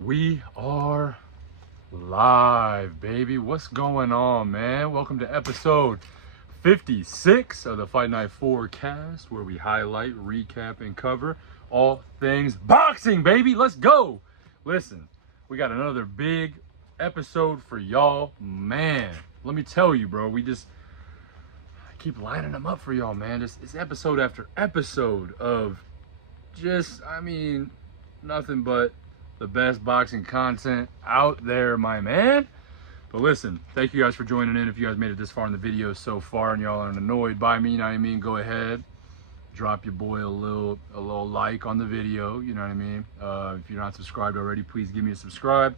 We are live, baby. What's going on, man? Welcome to episode 56 of the Fight Night Forecast, where we highlight, recap, and cover all things boxing, baby. Let's go. Listen, we got another big episode for y'all, man. Let me tell you, bro. I keep lining them up for y'all, man. It's episode after episode of nothing but the best boxing content out there, my man. But listen, thank you guys for joining in. If you guys made it this far in the video so far and y'all aren't annoyed by me, you know what I mean, go ahead, drop your boy a little like on the video, you know what I mean. If you're not subscribed already, please give me a subscribe.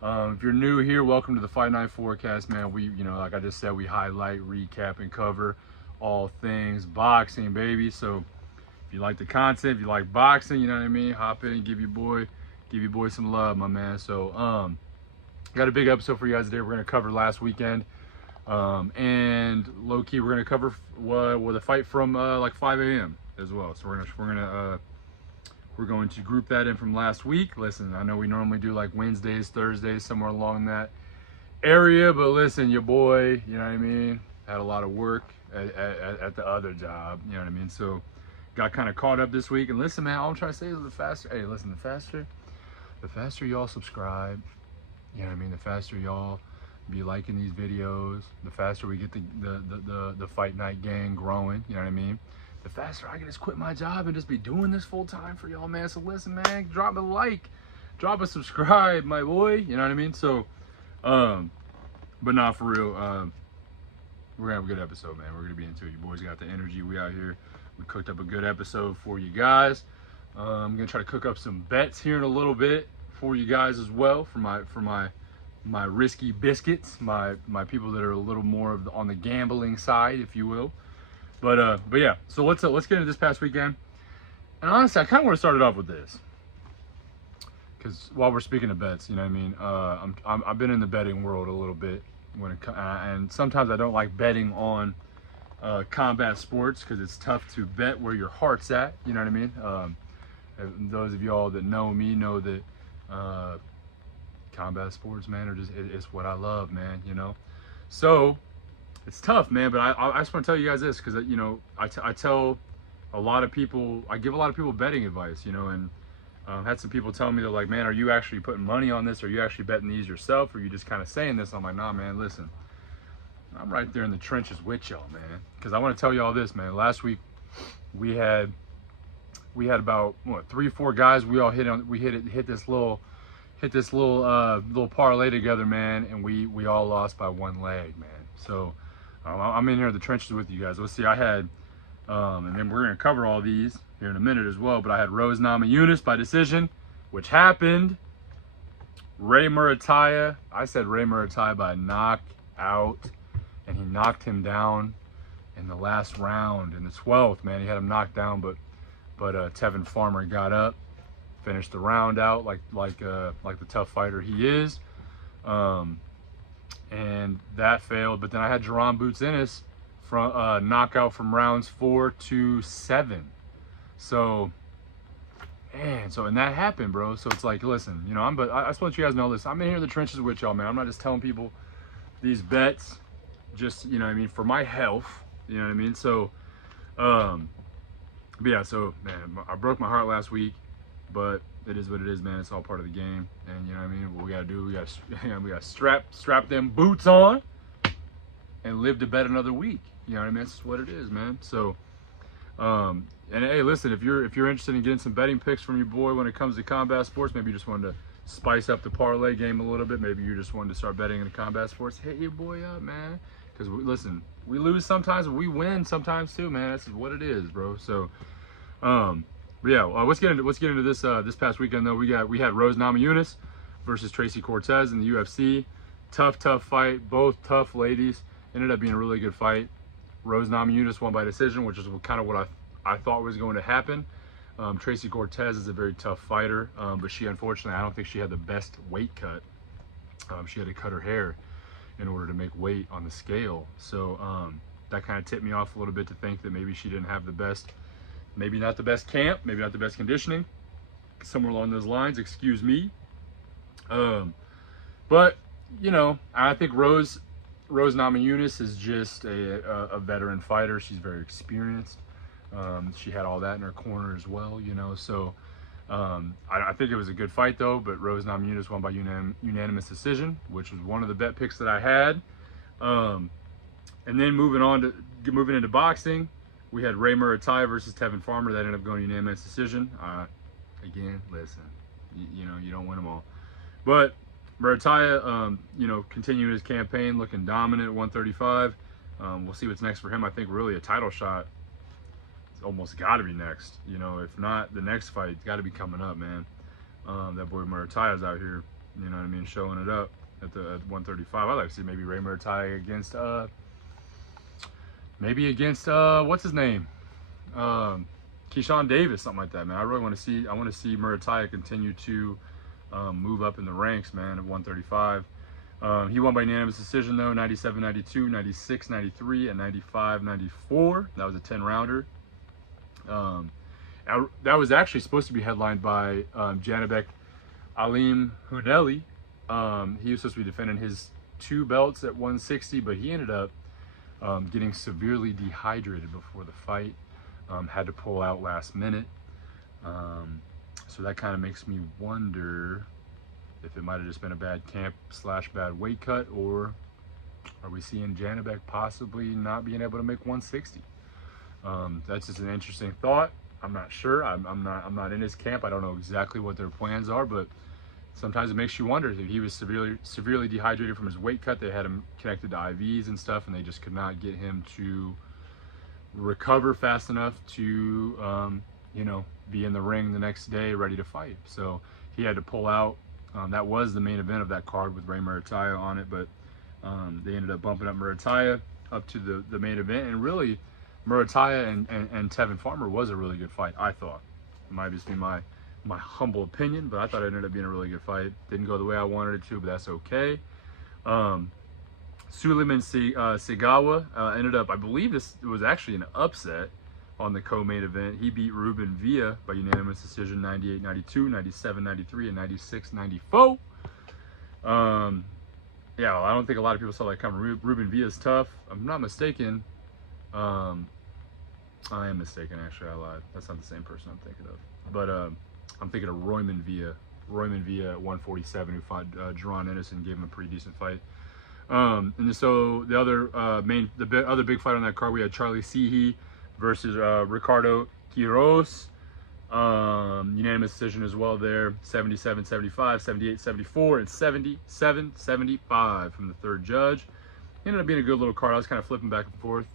If you're new here, welcome to the Fight Night Forecast, man. We, like I just said, we highlight, recap, and cover all things boxing, baby. So if you like the content, if you like boxing, you know what I mean, hop in and give your boy some love, my man. So got a big episode for you guys today. We're gonna cover last weekend, and low-key we're gonna cover with a fight from like 5 a.m. as well. So we're going to group that in from last week. Listen, I know we normally do like Wednesdays, Thursdays, somewhere along that area, but listen, your boy, you know what I mean, had a lot of work at the other job, you know what I mean. So got kind of caught up this week. And listen, man, all I'm trying to say is the faster y'all subscribe, you know what I mean, the faster y'all be liking these videos, the faster we get the Fight Night gang growing, you know what I mean, the faster I can just quit my job and just be doing this full time for y'all, man. So listen, man, drop a like, drop a subscribe, my boy, you know what I mean. So but not for real, we're gonna have a good episode, man. We're gonna be into it. You boys got the energy. We out here, we cooked up a good episode for you guys. I'm gonna try to cook up some bets here in a little bit for you guys as well, for my risky biscuits, my people that are a little more on the gambling side, if you will. But yeah, so let's get into this past weekend. And honestly, I kind of want to start it off with this, because while we're speaking of bets, you know what I mean, I've been in the betting world a little bit and sometimes I don't like betting on combat sports, because it's tough to bet where your heart's at, you know what I mean. Those of y'all that know me know that combat sports, man, are it's what I love, man, you know. So it's tough, man, but I just want to tell you guys this, because, you know, I tell a lot of people, I give a lot of people betting advice, you know, and had some people telling me, they're like, man, are you actually putting money on this? Are you actually betting these yourself? Or are you just kind of saying this? I'm like, nah, man, listen, I'm right there in the trenches with y'all, man, because I want to tell y'all this, man. Last week we had about 3-4 guys. We all hit this little parlay together, man, and we all lost by one leg, man. So I'm in here in the trenches with you guys. Let's see, I had and then we're gonna cover all these here in a minute as well, but I had Rose Namajunas by decision, which happened. Ray Murataya, I said Ray Murataya by knockout, and he knocked him down in the last round, in the 12th, man. He had him knocked down, but Tevin Farmer got up, finished the round out like the tough fighter he is, and that failed. But then I had Jerome Boots Ennis from knockout from rounds 4 to 7. So, man, and that happened, bro. So it's like, listen, you know, I just want you guys to know this. I'm in here in the trenches with y'all, man. I'm not just telling people these bets, just, you know what I mean, for my health, you know what I mean. So, but yeah, so, man, I broke my heart last week, but it is what it is, man. It's all part of the game, and you know what I mean. What we gotta do, we gotta strap them boots on, and live to bet another week. You know what I mean? That's what it is, man. So, and hey, listen, if you're interested in getting some betting picks from your boy when it comes to combat sports, maybe you just wanted to spice up the parlay game a little bit. Maybe you just wanted to start betting in the combat sports. Hit your boy up, man. Because listen, we lose sometimes, but we win sometimes too, man. That's what it is, bro. So, but yeah, let's get into this this past weekend though. We had Rose Namajunas versus Tracy Cortez in the UFC. Tough fight. Both tough ladies. Ended up being a really good fight. Rose Namajunas won by decision, which is kind of what I thought was going to happen. Tracy Cortez is a very tough fighter, but she, unfortunately, I don't think she had the best weight cut. She had to cut her hair in order to make weight on the scale. So that kind of tipped me off a little bit to think that maybe she didn't have the best, maybe not the best camp, maybe not the best conditioning, somewhere along those lines, excuse me. But you know, I think Rose Namajunas is just a veteran fighter. She's very experienced. She had all that in her corner as well, you know. So I think it was a good fight though. But Rose Namajunas won by unanimous decision, which was one of the bet picks that I had. And then moving into boxing, we had Ray Murataya versus Tevin Farmer. That ended up going unanimous decision. Again, listen, you know, you don't win them all. But Murataya, you know, continuing his campaign, looking dominant at 135. We'll see what's next for him. I think really a title shot is almost got to be next. You know, if not, the next fight's got to be coming up, man. That boy Murataya's out here, you know what I mean, showing it up at 135. I'd like to see maybe Ray Murataya against, what's his name? Keyshawn Davis, something like that, man. I really want to see Murataya continue to move up in the ranks, man, at 135. He won by unanimous decision, though, 97-92, 96-93, and 95-94. That was a 10-rounder. That was actually supposed to be headlined by Janibek Alim Hudeli. He was supposed to be defending his 2 belts at 160, but he ended up getting severely dehydrated before the fight. Had to pull out last minute. So that kind of makes me wonder if it might have just been a bad camp / bad weight cut, or are we seeing Janibek possibly not being able to make 160? That's just an interesting thought. I'm not sure. I'm not in his camp. I don't know exactly what their plans are, but sometimes it makes you wonder if he was severely dehydrated from his weight cut. They had him connected to IVs and stuff, and they just could not get him to recover fast enough to you know, be in the ring the next day ready to fight. So he had to pull out. That was the main event of that card with Ray Murataya on it, but they ended up bumping up Murataya up to the main event. And really, Murataya and Tevin Farmer was a really good fight, I thought. It might just be my humble opinion, but I thought it ended up being a really good fight. Didn't go the way I wanted it to, but that's okay. Suleiman Sigawa ended up, I believe this was actually an upset on the co-main event. He beat Ruben Villa by unanimous decision, 98-92, 97-93, and 96-94. Yeah, well, I don't think a lot of people saw that coming. Ruben Villa's tough. If I'm not mistaken. I am mistaken, actually. I lied. That's not the same person I'm thinking of. But I'm thinking of Royman Villa. Royman Villa at 147, who fought Jaron Ennis and gave him a pretty decent fight. And so the other other big fight on that card, we had Charlie Seehee versus Ricardo Quiros. Unanimous decision as well there, 77-75, 78-74, and 77-75 from the third judge. Ended up being a good little card. I was kind of flipping back and forth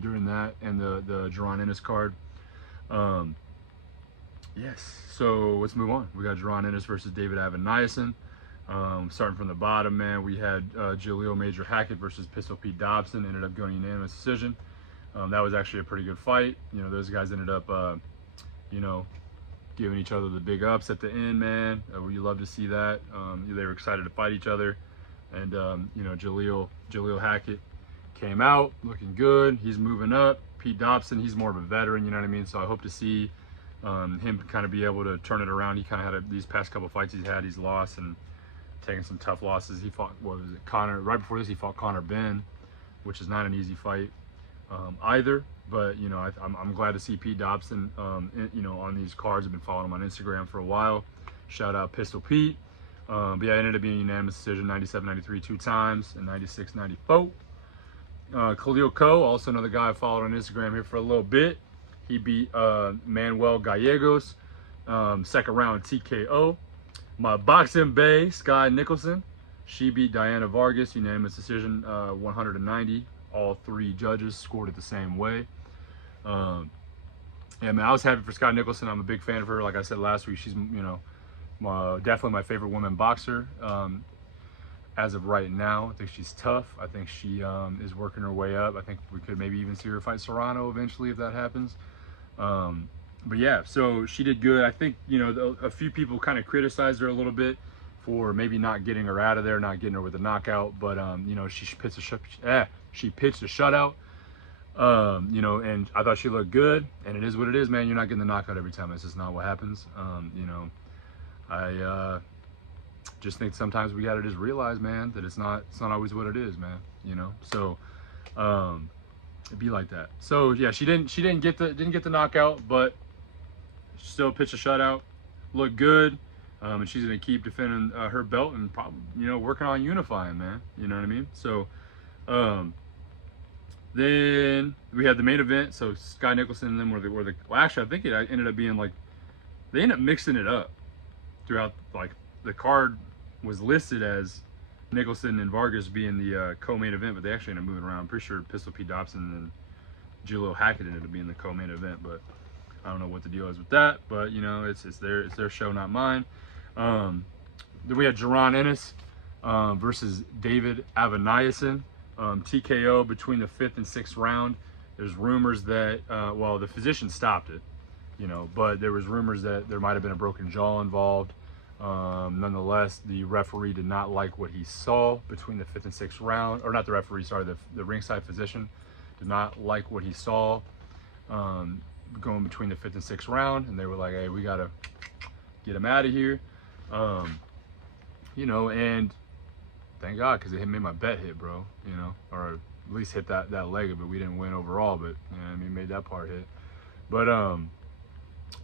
during that and the Jaron Ennis card. Yes, so let's move on. We got Jaron Ennis versus David Avaniason. Starting from the bottom, man, we had Jaleel Major Hackett versus Pistol Pete Dobson. Ended up going unanimous decision. That was actually a pretty good fight. You know, those guys ended up, you know, giving each other the big ups at the end, man. We love to see that. They were excited to fight each other. And, you know, Jaleel Hackett came out looking good. He's moving up. Pete Dobson, he's more of a veteran, you know what I mean? So I hope to see him kind of be able to turn it around. He kind of had these past couple fights he's lost and taking some tough losses. He fought, what was it, Conor, right before this he fought Conor Benn, which is not an easy fight either. But, you know, I'm glad to see Pete Dobson, you know, on these cards. I've been following him on Instagram for a while. Shout out Pistol Pete. But yeah, it ended up being a unanimous decision, 97-93 2 times and 96-94. Khalil Coe, also another guy I followed on Instagram here for a little bit. He beat Manuel Gallegos, second round TKO. My boxing bae, Sky Nicholson, she beat Diana Vargas, unanimous decision, 190. All 3 judges scored it the same way. Yeah, man, I was happy for Sky Nicholson. I'm a big fan of her. Like I said last week, she's, you know, definitely my favorite woman boxer as of right now. I think she's tough. I think she is working her way up. I think we could maybe even see her fight Serrano eventually if that happens. But yeah, so she did good. I think, you know, a few people kind of criticized her a little bit for maybe not getting her out of there, not getting her with a knockout. But, you know, she pitched a shutout. You know, and I thought she looked good. And it is what it is, man. You're not getting the knockout every time. That's just not what happens. You know, I just think sometimes we gotta just realize, man, that it's not always what it is, man. You know, so it'd be like that. So yeah, she didn't get the knockout, but she still pitched a shutout, looked good, and she's gonna keep defending her belt and probably, you know, working on unifying, man. You know what I mean? So then we had the main event. So Sky Nicholson and them were the well, actually I think it ended up being like they ended up mixing it up throughout. Like the card was listed as Nicholson and Vargas being the co-main event, but they actually ended up moving around. I'm pretty sure Pistol Pete Dobson and Julio Hackett ended up being the co-main event, but I don't know what the deal is with that. But you know, it's their show, not mine. Then we had Jaron Ennis versus David Avanayasin, TKO between the 5th and 6th round. There's rumors that well, the physician stopped it, you know, but there was rumors that there might have been a broken jaw involved. Nonetheless, the referee did not like what he saw between the 5th and 6th round, or not the referee, sorry, the ringside physician did not like what he saw going between the 5th and 6th round, and they were like, hey, we gotta get him out of here. You know, and thank God, because it made my bet hit, bro, you know, or at least hit that leg of it. We didn't win overall, but you know, I mean, made that part hit. But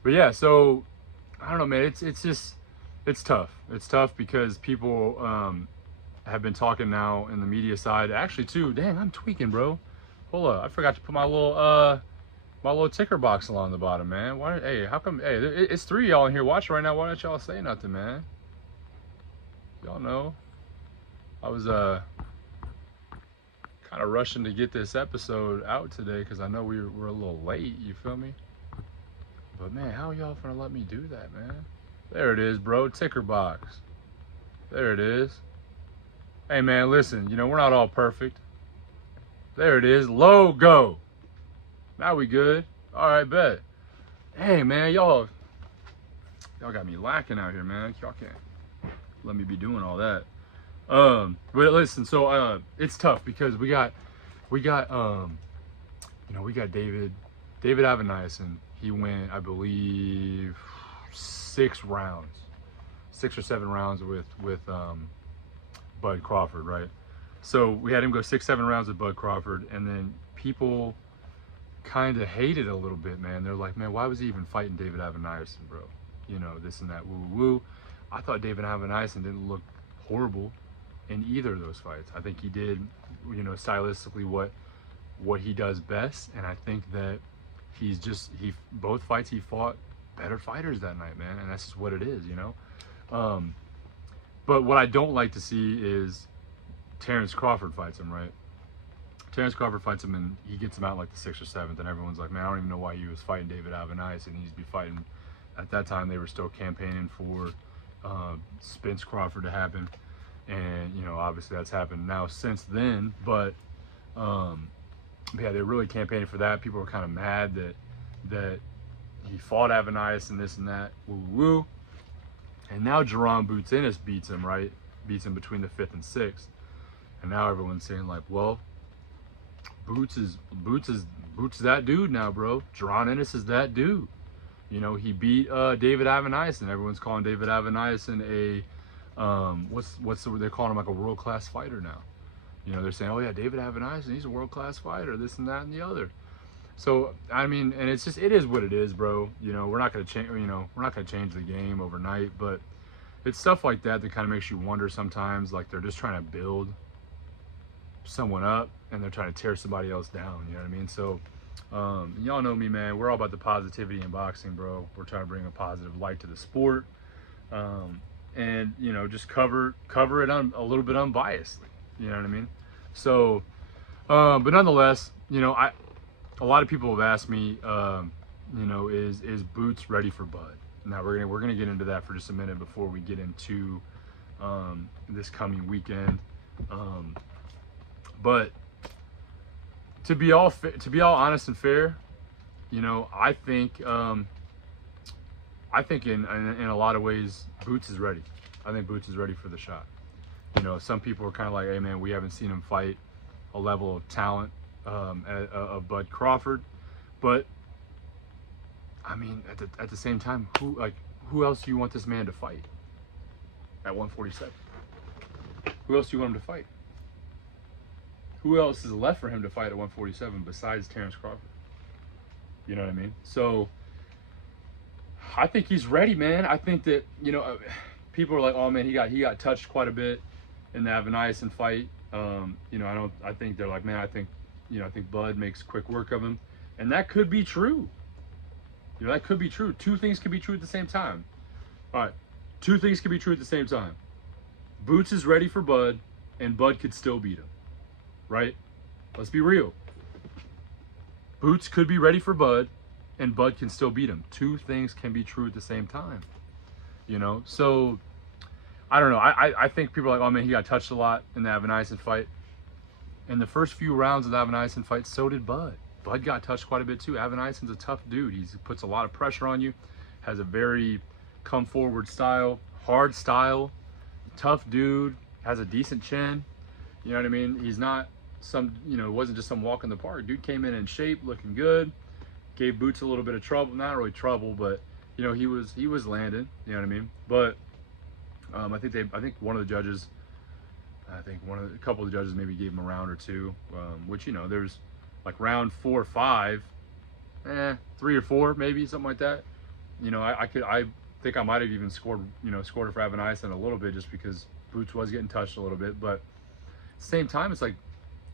yeah, so I don't know, man, it's just, it's tough. It's tough because people have been talking now in the media side. Actually, too, dang, I'm tweaking, bro. Hold up, I forgot to put my little ticker box along the bottom, man. Why? Hey, how come? Hey, it's 3 of y'all in here watching right now. Why don't y'all say nothing, man? Y'all know I was kind of rushing to get this episode out today because I know we're a little late. You feel me? But man, how y'all gonna let me do that, man? There it is, bro. Ticker box. There it is. Hey, man, listen. You know, we're not all perfect. There it is. Logo. Now we good. All right, bet. Hey, man, y'all got me lacking out here, man. Y'all can't let me be doing all that. But listen, so it's tough because we got you know, we got David Avanayasin. He went, I believe, 6 or 7 rounds with Bud Crawford, right? So we had him go 6-7 rounds with Bud Crawford, and then people kind of hated it a little bit, man. They're like, man, why was he even fighting David Avanayasin, bro? You know, this and that, woo woo. I thought David Avanayasin didn't look horrible in either of those fights. I think he did, you know, stylistically what he does best, and I think that both fights he fought better fighters that night, man, and that's just what it is, you know. But what I don't like to see is Terrence Crawford fights him, right? Terrence Crawford fights him and he gets him out like the 6th or 7th, and everyone's like, man, I don't even know why he was fighting David Avanayasin. He needs to be fighting. At that time, they were still campaigning for Spence Crawford to happen, and you know, obviously that's happened now since then. But yeah, they're really campaigning for that. People were kind of mad that he fought Avanayasin, this and that, woo woo. And now Jaron Boots Ennis beats him, right? Beats him between the 5th and 6th. And now everyone's saying like, well, Boots is that dude now, bro. Jaron Ennis is that dude. You know, he beat David Avanayasin. Everyone's calling David Avanayasin they're calling him like a world-class fighter now. You know, they're saying, oh yeah, David Avanayasin, he's a world-class fighter, this and that and the other. So I mean, and it is what it is, bro. You know, we're not gonna change. You know, we're not gonna change the game overnight, but it's stuff like that kind of makes you wonder sometimes. Like they're just trying to build someone up and they're trying to tear somebody else down. You know what I mean? So y'all know me, man. We're all about the positivity in boxing, bro. We're trying to bring a positive light to the sport, and you know, just cover it on a little bit unbiasedly. You know what I mean? So, but nonetheless, you know, a lot of people have asked me, you know, is Boots ready for Bud? Now we're gonna get into that for just a minute before we get into this coming weekend. But to be all honest and fair, you know, I think in a lot of ways Boots is ready. I think Boots is ready for the shot. You know, some people are kind of like, hey man, we haven't seen him fight a level of talent of Bud Crawford, but I mean, at the same time, who else do you want this man to fight? at 147. Who else do you want him to fight? Who else is left for him to fight at 147 besides Terrence Crawford? You know what I mean? So I think he's ready, man. I think that, you know, people are like, oh man, he got touched quite a bit in the Avaniason fight. You know, I think they're like, man, I think Bud makes quick work of him. And that could be true. You know, that could be true. Two things could be true at the same time. All right. Two things could be true at the same time. Boots is ready for Bud, and Bud could still beat him. Right? Let's be real. Boots could be ready for Bud, and Bud can still beat him. Two things can be true at the same time. You know? So, I don't know. I think people are like, oh man, he got touched a lot in the Avaniason fight. In the first few rounds of the Avaniason fight, so did Bud. Bud got touched quite a bit too. Avaniason's a tough dude. He puts a lot of pressure on you, has a very come forward style, hard style, tough dude, has a decent chin. You know what I mean? He's not some, you know, it wasn't just some walk in the park. Dude came in shape, looking good, gave Boots a little bit of trouble. Not really trouble, but you know, he was landing, you know what I mean? But I think one of the judges, a couple of the judges maybe gave him a round or two, which, you know, there's like round 4 or 5, 3 or 4 maybe, something like that. You know, I think I might have even scored it for Avaniason a little bit, just because Boots was getting touched a little bit. But at the same time, it's like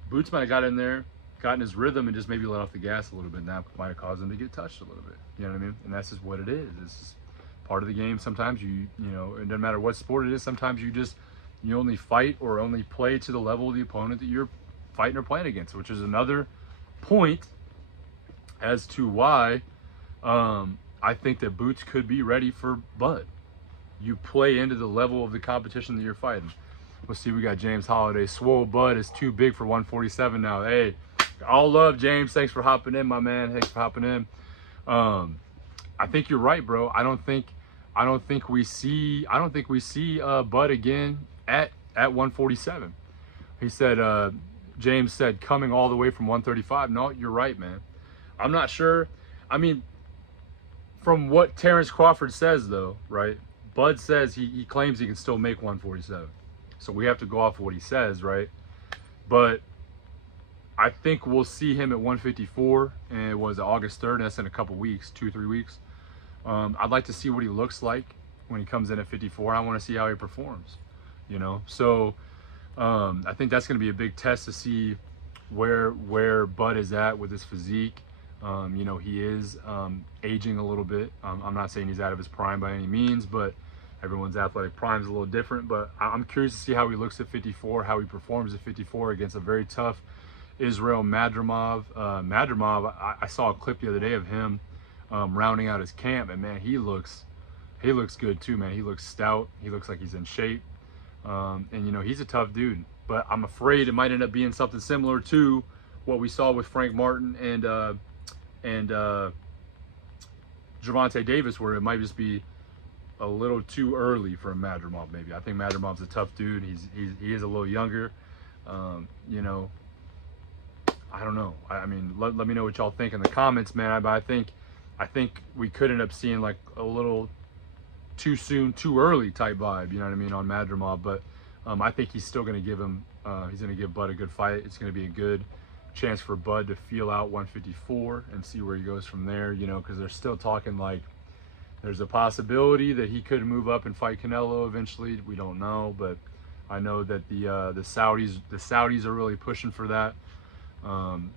Boots might have got in there, gotten his rhythm, and just maybe let off the gas a little bit, and that might have caused him to get touched a little bit. You know what I mean? And that's just what it is. It's just part of the game. Sometimes you know, it doesn't matter what sport it is, sometimes you only fight or only play to the level of the opponent that you're fighting or playing against, which is another point as to why I think that Boots could be ready for Bud. You play into the level of the competition that you're fighting. Let's see, we got James Holiday. Swole Bud is too big for 147 now. Hey, all love, James. Thanks for hopping in, my man. Thanks for hopping in. I think you're right, bro. I don't think we see Bud again at 147. He said, James said, coming all the way from 135. No, you're right, man. I'm not sure. I mean, from what Terrence Crawford says, though, right? Bud says he claims he can still make 147. So we have to go off of what he says, right? But I think we'll see him at 154, and it was August 3rd, and that's in a couple weeks, 2-3 weeks. I'd like to see what he looks like when he comes in at 54. I want to see how he performs, you know? So I think that's going to be a big test to see where Bud is at with his physique. You know, he is aging a little bit. I'm not saying he's out of his prime by any means, but everyone's athletic prime is a little different. But I'm curious to see how he looks at 54, how he performs at 54 against a very tough Israel Madrimov. Madrimov, I saw a clip the other day of him rounding out his camp, and man, he looks good too, man. He looks stout. He looks like he's in shape. And you know, he's a tough dude, but I'm afraid it might end up being something similar to what we saw with Frank Martin and Gervonta Davis, where it might just be a little too early for Madrimov. Maybe I think Madrimov's a tough dude. He is a little younger. You know, I don't know. I mean, let me know what y'all think in the comments, man. But I think we could end up seeing like a little too soon, too early type vibe, you know what I mean, on Madrimov. But I think he's still going to give him, he's going to give Bud a good fight. It's going to be a good chance for Bud to feel out 154 and see where he goes from there, you know, because they're still talking like there's a possibility that he could move up and fight Canelo eventually. We don't know, but I know that the Saudis are really pushing for that on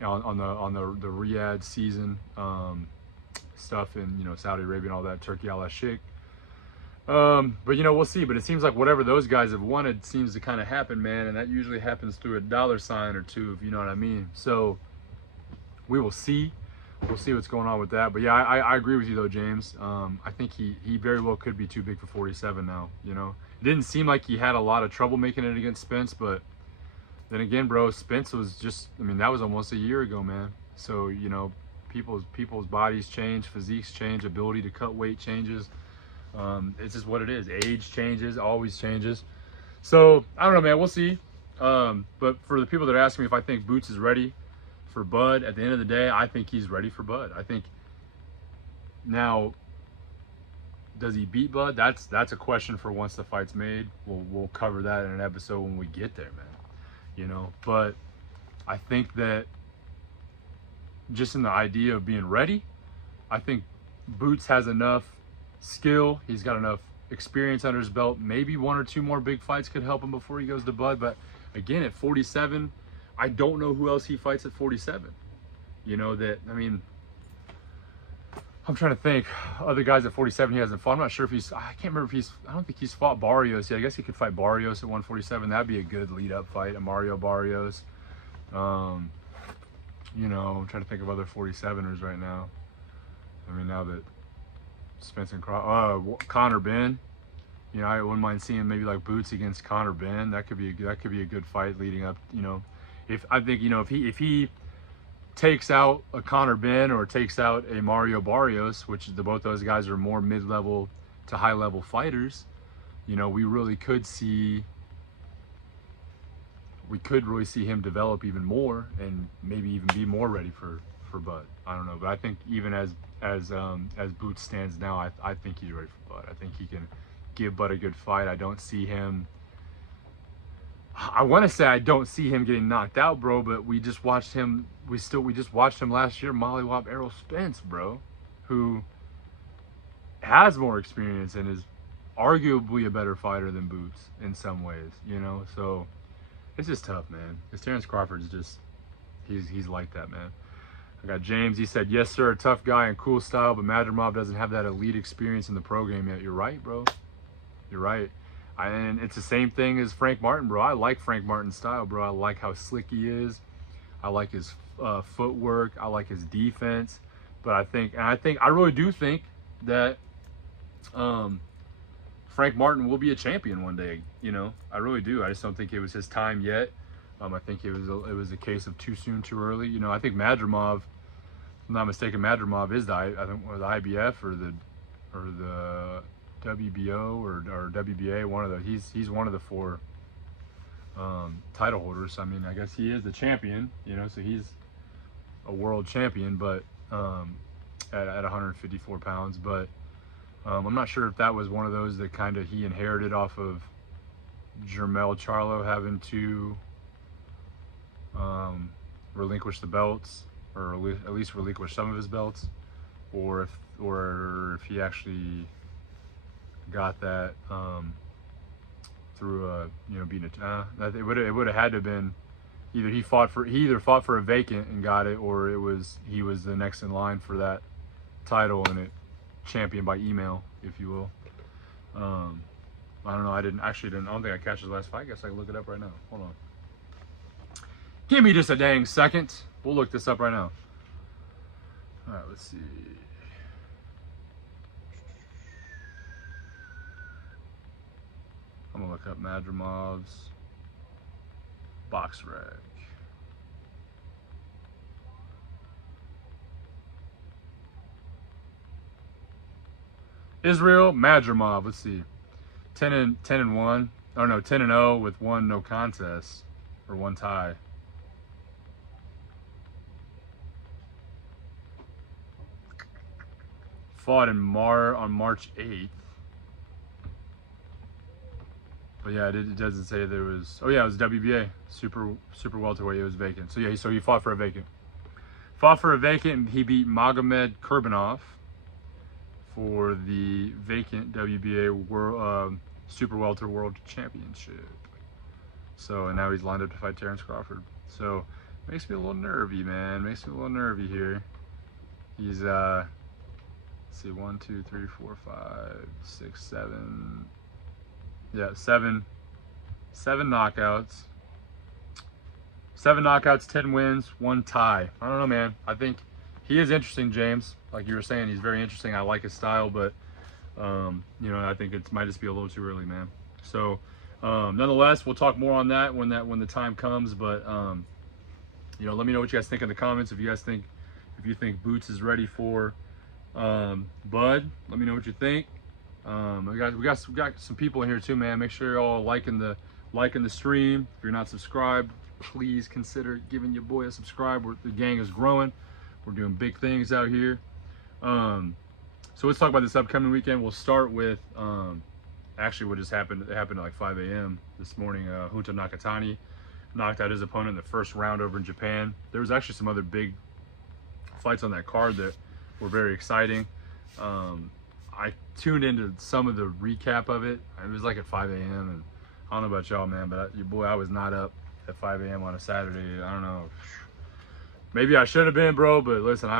the Riyadh season stuff, and you know, Saudi Arabia and all that, Turkey al Sheikh. But you know, we'll see. But it seems like whatever those guys have wanted seems to kind of happen, man, and that usually happens through a $sign or two, if you know what I mean. So we will see. We'll see what's going on with that. But yeah, I agree with you though, James. I think he very well could be too big for 47 now. You know, it didn't seem like he had a lot of trouble making it against Spence, but then again, bro, Spence was just, I mean, that was almost a year ago, man. So, you know, people's bodies change, physiques change, ability to cut weight changes. It's just what it is. Age changes, always changes. So I don't know, man. We'll see. But for the people that are asking me if I think Boots is ready for Bud, at the end of the day, I think he's ready for Bud. I think now does he beat Bud? That's a question for once the fight's made. We'll cover that in an episode when we get there, man. You know, but I think that just in the idea of being ready, I think Boots has enough skill. He's got enough experience under his belt. Maybe 1 or 2 more big fights could help him before he goes to Bud. But again, at 47, I don't know who else he fights at 47. You know, that, I mean, I'm trying to think. Other guys at 47 he hasn't fought. I'm not sure if he's, I can't remember if he's, I don't think he's fought Barrios yet. I guess he could fight Barrios at 147. That'd be a good lead-up fight, a Mario Barrios. You know, I'm trying to think of other 47ers right now. I mean, now that Spence and Conor Benn, you know, I wouldn't mind seeing maybe like Boots against Conor Benn. That could be a good fight leading up. You know, if I think, you know, if he takes out a Conor Benn or takes out a Mario Barrios, which both those guys are more mid-level to high-level fighters, you know, we really could really see him develop even more and maybe even be more ready for Bud. I don't know, but I think even as Boots stands now, I think he's ready for Bud. I think he can give Bud a good fight. I don't see him. I want to say I don't see him getting knocked out, bro. But we just watched him. We just watched him last year, mollywop Errol Spence, bro, who has more experience and is arguably a better fighter than Boots in some ways. You know, so it's just tough, man. Because Terrence Crawford's just he's like that, man. I got James. He said, yes, sir, a tough guy and cool style, but Madrimov doesn't have that elite experience in the pro game yet. You're right, bro. You're right. And it's the same thing as Frank Martin, bro. I like Frank Martin's style, bro. I like how slick he is. I like his footwork. I like his defense. But I really do think that Frank Martin will be a champion one day. You know, I really do. I just don't think it was his time yet. I think it was a case of too soon, too early. You know, I think Madrimov, if I'm not mistaken, Madrimov is the IBF or the WBO or WBA, one of the he's one of the 4 title holders. I mean, I guess he is the champion, you know, so he's a world champion, but at 154 pounds. But I'm not sure if that was one of those that kind of he inherited off of Jermell Charlo having to relinquish the belts, or at least relinquish some of his belts, or if he actually got that through beating it would have had to have been either he either fought for a vacant and got it, or he was the next in line for that title and it championed by email, if you will. I don't know. I don't think I catch his last fight. I guess I can look it up right now. Hold on. Give me just a dang second. We'll look this up right now. All right, let's see. I'm gonna look up Madrimov's box rec. Israel Madrimov. Let's see. 10-1. Oh no, 10-0 with 1 no contest or 1 tie. Fought on March 8th. But yeah, it doesn't say there was. Oh yeah, it was WBA super welterweight. It was vacant. So yeah, so he fought for a vacant. Fought for a vacant, and he beat Magomed Kurbanov for the vacant WBA super welter world championship. So and now he's lined up to fight Terrence Crawford. So makes me a little nervy, man. Makes me a little nervy here. He's let's see, 1, 2, 3, 4, 5, 6, 7. Yeah, seven knockouts. 7 knockouts, 10 wins, 1 tie. I don't know, man. I think he is interesting, James. Like you were saying, he's very interesting. I like his style, but I think it might just be a little too early, man. So, nonetheless, we'll talk more on that when the time comes. But let me know what you guys think in the comments. If you think Boots is ready for Bud, let me know what you think. We got some people in here too, man. Make sure you're all liking the stream. If you're not subscribed, please consider giving your boy a subscribe. The gang is growing. We're doing big things out here. So let's talk about this upcoming weekend. We'll start with actually what just happened. It happened at like 5 a.m. this morning. Hunter Nakatani knocked out his opponent in the first round over in Japan. There was actually some other big fights on that card that were very exciting. I tuned into some of the recap of it. It was like at 5 a.m. and I don't know about y'all, man, but I was not up at 5 a.m. on a Saturday. I don't know. Maybe I should have been, bro, but listen,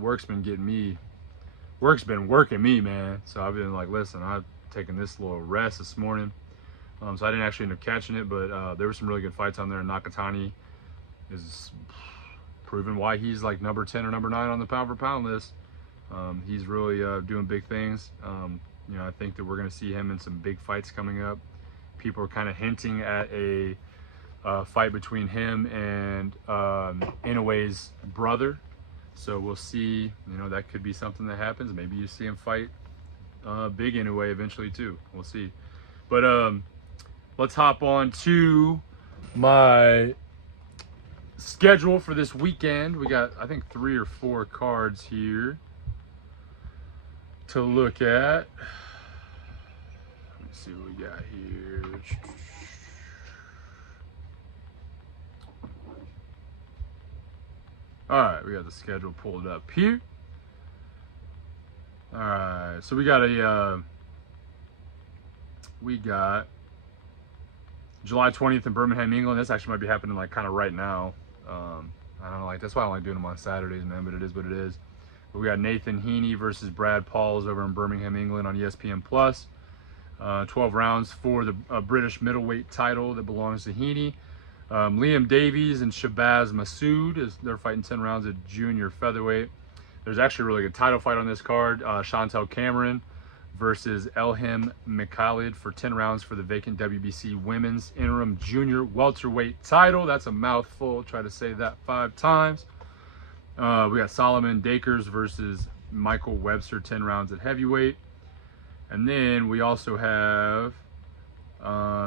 work's been getting me. Work's been working me, man. So I've been like, listen, I've taken this little rest this morning. So I didn't actually end up catching it, but there were some really good fights on there. Nakatani is proven why he's like number 10 or number 9 on the pound for pound list. He's really doing big things. You know, I think that we're going to see him in some big fights coming up. People are kind of hinting at a fight between him and Inoue's brother. So we'll see. You know, that could be something that happens. Maybe you see him fight big Inoue eventually too. We'll see. But let's hop on to my schedule for this weekend. We got, I think, 3 or 4 cards here to look at. Let me see what we got here. All right, we got the schedule pulled up here. All right, so we got July 20th in Birmingham, England. This actually might be happening like kind of right now. I don't know, like that's why I don't like doing them on Saturdays, man, but it is what it is. But we got Nathan Heaney versus Brad Pauls over in Birmingham, England on ESPN Plus. 12 rounds for the British middleweight title that belongs to Heaney. Liam Davies and Shabazz Massoud, they're fighting 10 rounds at junior featherweight. There's actually a really good title fight on this card. Chantel Cameron versus Elham Mikhalid for 10 rounds for the vacant WBC women's interim junior welterweight title. That's a mouthful. Try to say that 5 times. We got Solomon Dakers versus Michael Webster, 10 rounds at heavyweight. And then we also have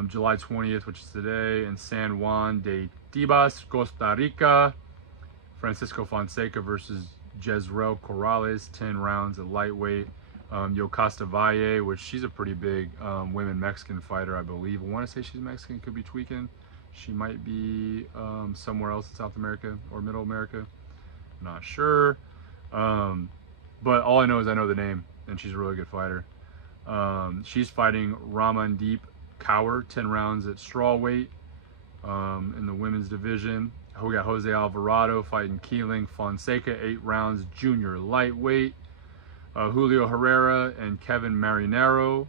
July 20th, which is today, in San Juan de Tibas, Costa Rica. Francisco Fonseca versus Jezreel Corrales, 10 rounds at lightweight. Yokasta Valle, which she's a pretty big women Mexican fighter, I believe. I want to say she's Mexican, could be tweaking. She might be somewhere else in South America or Middle America. Not sure. But all I know is I know the name, and she's a really good fighter. She's fighting Ramandeep Kaur, 10 rounds at strawweight in the women's division. We got Jose Alvarado fighting Keeling Fonseca, 8 rounds junior lightweight. Julio Herrera and Kevin Marinero,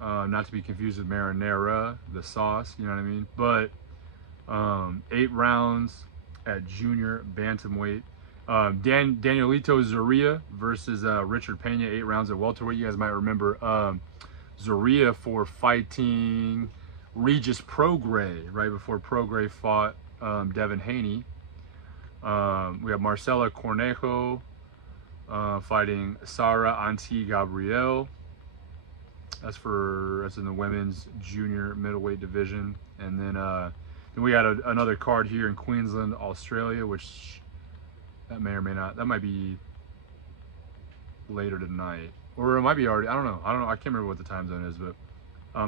not to be confused with marinara, the sauce, you know what I mean? But 8 rounds at junior bantamweight. Danielito Zorrilla versus Richard Pena, 8 rounds at welterweight. You guys might remember Zorrilla for fighting Regis Prograis right before Prograis fought Devin Haney. We have Marcela Cornejo fighting Sara Anti Gabriel. That's in the women's junior middleweight division. And then we got another card here in Queensland, Australia, which that may or may not, that might be later tonight, or it might be already. I don't know. I can't remember what the time zone is, but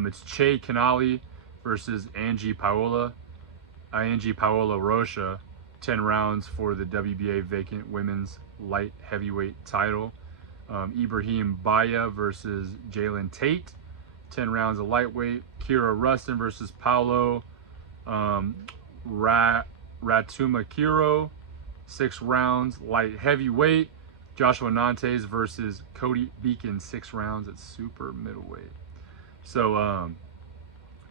it's Che Canali versus Angie Paola Rocha, 10 rounds for the WBA vacant women's light heavyweight title. Ibrahim Baya versus Jalen Tate, 10 rounds of lightweight. Kira Rustin versus Paulo Ratumakiro, 6 rounds light heavyweight. Joshua Nantes versus Cody Beacon, 6 rounds at super middleweight. So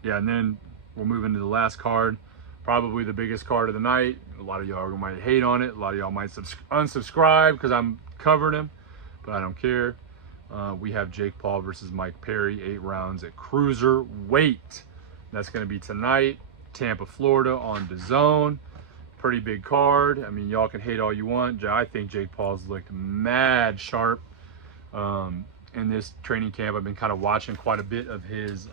yeah, and then we'll move into the last card, probably the biggest card of the night. A lot of y'all might hate on it. A lot of y'all might unsubscribe because I'm covering him, but I don't care. We have Jake Paul versus Mike Perry, 8 rounds at cruiserweight. That's going to be tonight, Tampa, Florida, on DAZN. Pretty big card. I mean, y'all can hate all you want. I think Jake Paul's looked mad sharp in this training camp. I've been kind of watching quite a bit of his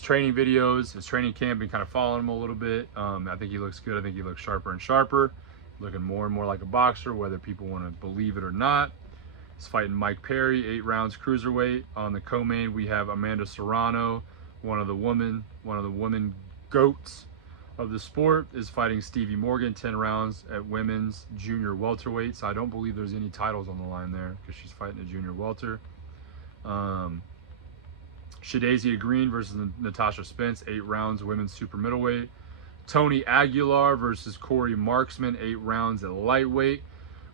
training videos, his training camp, been kind of following him a little bit. I think he looks good. I think he looks sharper and sharper, looking more and more like a boxer, whether people want to believe it or not. is fighting Mike Perry, 8 rounds cruiserweight. On the co-main, we have Amanda Serrano, one of the women goats of the sport, is fighting Stevie Morgan, 10 rounds at women's junior welterweight. So I don't believe there's any titles on the line there because she's fighting a junior welter. Shadazia Green versus Natasha Spence, 8 rounds women's super middleweight. Tony Aguilar versus Corey Marksman, 8 rounds at lightweight.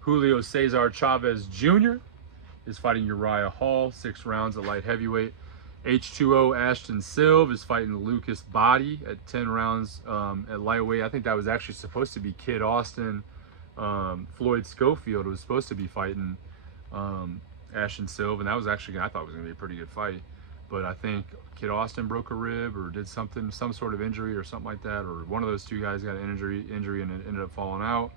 Julio Cesar Chavez Jr. is fighting Uriah Hall, 6 rounds at light heavyweight. H2O Ashton Silva is fighting Lucas Body at 10 rounds at lightweight. I think that was actually supposed to be Kid Austin. Floyd Schofield was supposed to be fighting Ashton Silva, and that was actually, I thought it was going to be a pretty good fight. But I think Kid Austin broke a rib or did something, some sort of injury or something like that, or one of those two guys got an injury and it ended up falling out.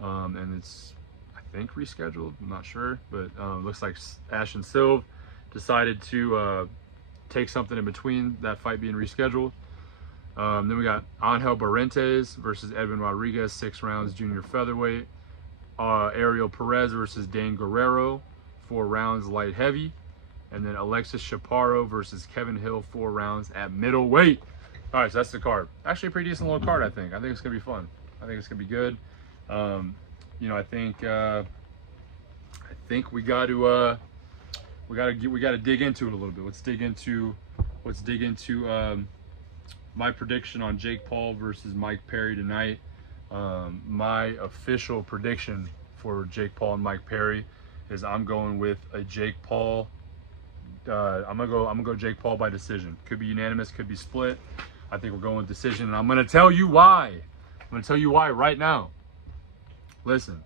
And it's, I think, rescheduled. I'm not sure, but looks like Ashton Silva decided to take something in between that fight being rescheduled. Then we got Angel Barrentes versus Edwin Rodriguez, 6 rounds junior featherweight. Ariel Perez versus Dane Guerrero, 4 rounds light heavy. And then Alexis Chaparro versus Kevin Hill, 4 rounds at middleweight. All right, so that's the card. Actually, a pretty decent little card, I think. I think it's gonna be fun. I think it's gonna be good. You know, I think we got to dig into it a little bit. Let's dig into my prediction on Jake Paul versus Mike Perry tonight. My official prediction for Jake Paul and Mike Perry is I'm going with a Jake Paul. I'm gonna go Jake Paul by decision. Could be unanimous, could be split. I think we're going with decision, and I'm gonna tell you why. I'm gonna tell you why right now. Listen,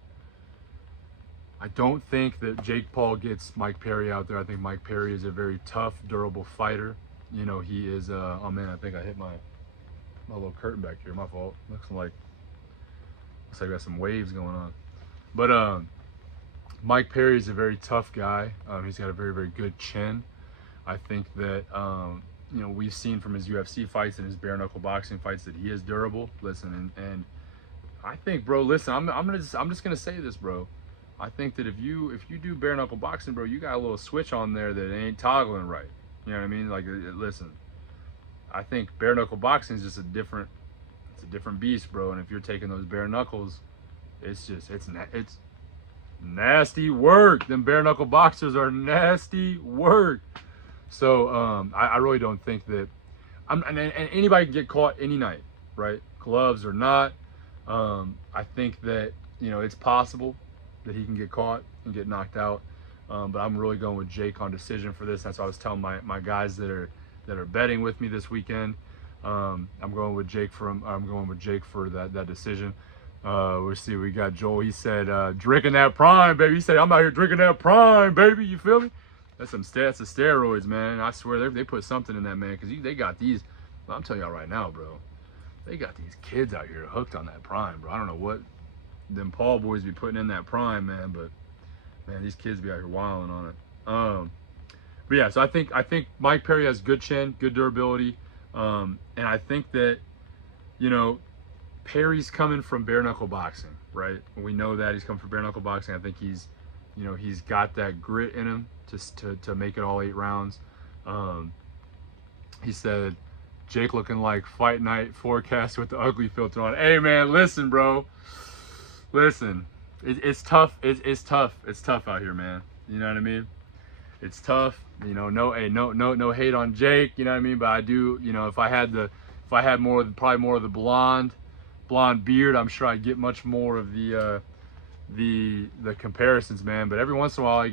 I don't think that Jake Paul gets Mike Perry out there. I think Mike Perry is a very tough, durable fighter. You know, he is. Oh man, I think I hit my little curtain back here. My fault. Looks like I got some waves going on. But Mike Perry is a very tough guy. He's got a very, very good chin. I think that you know, we've seen from his UFC fights and his bare knuckle boxing fights that he is durable. Listen, and I think, bro, listen, I'm just gonna say this, bro. I think that if you do bare knuckle boxing, bro, you got a little switch on there that ain't toggling right. You know what I mean? Like, listen, I think bare knuckle boxing is just a different beast, bro. And if you're taking those bare knuckles, it's nasty work. Them bare knuckle boxers are nasty work. So I really don't think that and anybody can get caught any night, right? Gloves or not. I think that, you know, it's possible that he can get caught and get knocked out. But I'm really going with Jake on decision for this. That's what I was telling my guys that are betting with me this weekend. I'm going with Jake for that decision. We'll see. We got Joel. He said, drinking that prime, baby. He said, I'm out here drinking that prime, baby. You feel me? That's some stats of steroids, man. I swear they put something in that, man, because they got these. I'm telling y'all right now, bro. They got these kids out here hooked on that prime, bro. I don't know what them Paul boys be putting in that prime, man, but man, these kids be out here wilding on it. But yeah, so I think Mike Perry has good chin, good durability, and I think that, you know, Perry's coming from bare knuckle boxing, right? We know that he's coming from bare knuckle boxing. I think he's got that grit in him to make it all 8 rounds. He said, Jake looking like fight night forecast with the ugly filter on. Hey man, listen, bro. Listen, it's tough. It's tough. It's tough out here, man. You know what I mean? It's tough. You know, no hate on Jake. You know what I mean? But I do. You know, if I had probably more of the blonde beard, I'm sure I'd get much more of the comparisons, man. But every once in a while,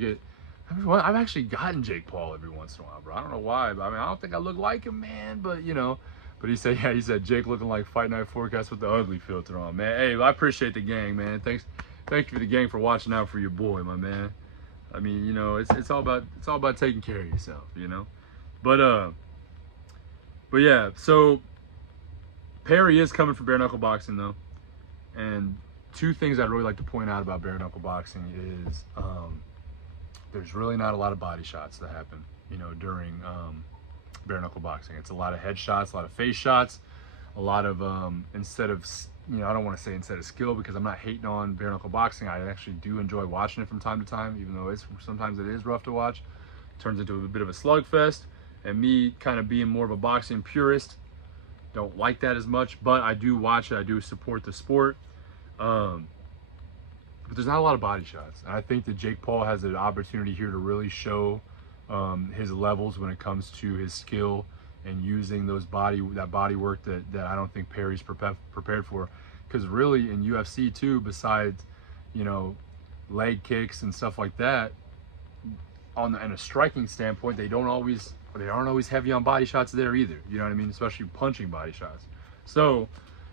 I've actually gotten Jake Paul every once in a while, bro. I don't know why, but I mean, I don't think I look like him, man. But you know. But he said Jake looking like fight night forecast with the ugly filter on, man. Hey, I appreciate the gang, man. Thank you for the gang for watching out for your boy, my man. I mean, you know, it's all about taking care of yourself, you know. But yeah, so Perry is coming from bare knuckle boxing though, and 2 things I'd really like to point out about bare knuckle boxing is there's really not a lot of body shots that happen, you know, during bare knuckle boxing. It's a lot of head shots, a lot of face shots, a lot of instead of you know, I don't want to say instead of skill, because I'm not hating on bare knuckle boxing. I actually do enjoy watching it from time to time, even though sometimes it is rough to watch. It turns into a bit of a slugfest, and me kind of being more of a boxing purist, don't like that as much, but I do watch it. I do support the sport. But there's not a lot of body shots. And I think that Jake Paul has an opportunity here to really show his levels when it comes to his skill and using that body work that I don't think Perry's prepared for. Because really in UFC too, besides, you know, leg kicks and stuff like that, in a striking standpoint, they aren't always heavy on body shots there either. You know what I mean? Especially punching body shots. So